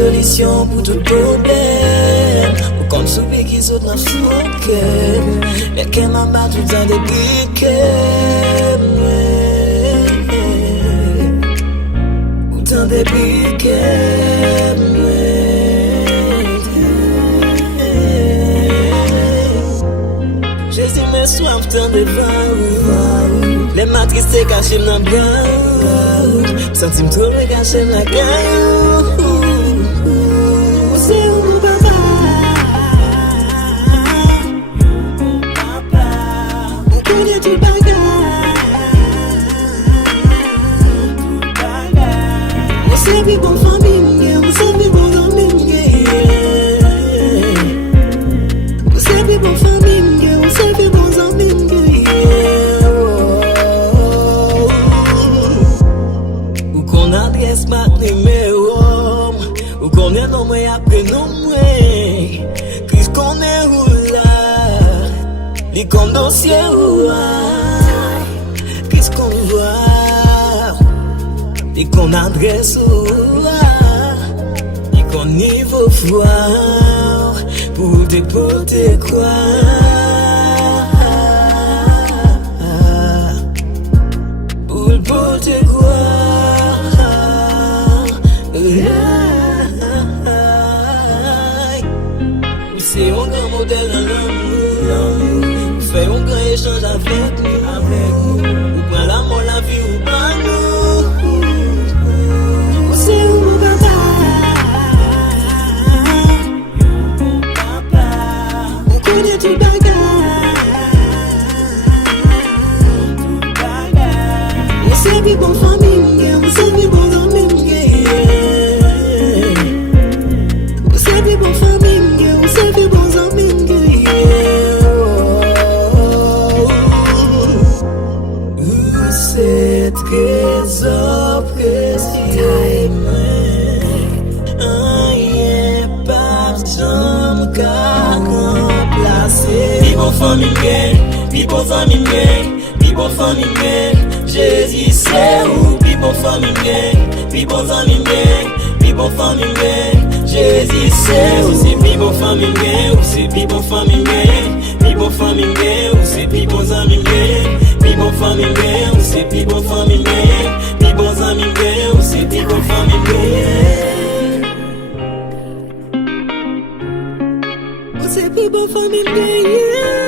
solution pour tout problème. Ou comme celui qui saute dans son cœur. Les qu'elle m'a battu dans des briquets. Ou dans des briquets. Jésus me soif tant de vin. Les matristes cachés dans le bras. Senti me trouver caché dans la caillou. C'est où mon papa? Mon papa. On connaît tout bagarre. On s'est vu bon famille. On s'est vu bon ami. On s'est vu bon famille. On s'est vu bon ami. Ou qu'on adresse ma numéro. Ou qu'on est non mais après non mais Christ qu'on est où là. Les comme dossier où Christ qu'on voit. Les qu'on adresse où les qu'on niveau froid. Pour déporter quoi. Pour déporter quoi. C'est un grand modèle dans l'amour. Fait un grand échange avec nous. Ou prend l'amour, la vie ou pas nous. C'est où mon papa? Mon papa. On connaît tout bagarre. On s'est vu bon famille. On s'est vu bon ami. On s'est vu bon famille. C'est trésor précieux, rien pas jamais qu'à remplacer. Vive famille, vive famille, vive famille. Jésus c'est où? Vive famille, vive famille, vive famille. Jésus c'est où? C'est vive famille, ou c'est vive famille, vive famille, ou c'est vive amis. Vive famille, ou c'est vive famille, vive amis, ou c'est vive famille. Ou c'est vive famille.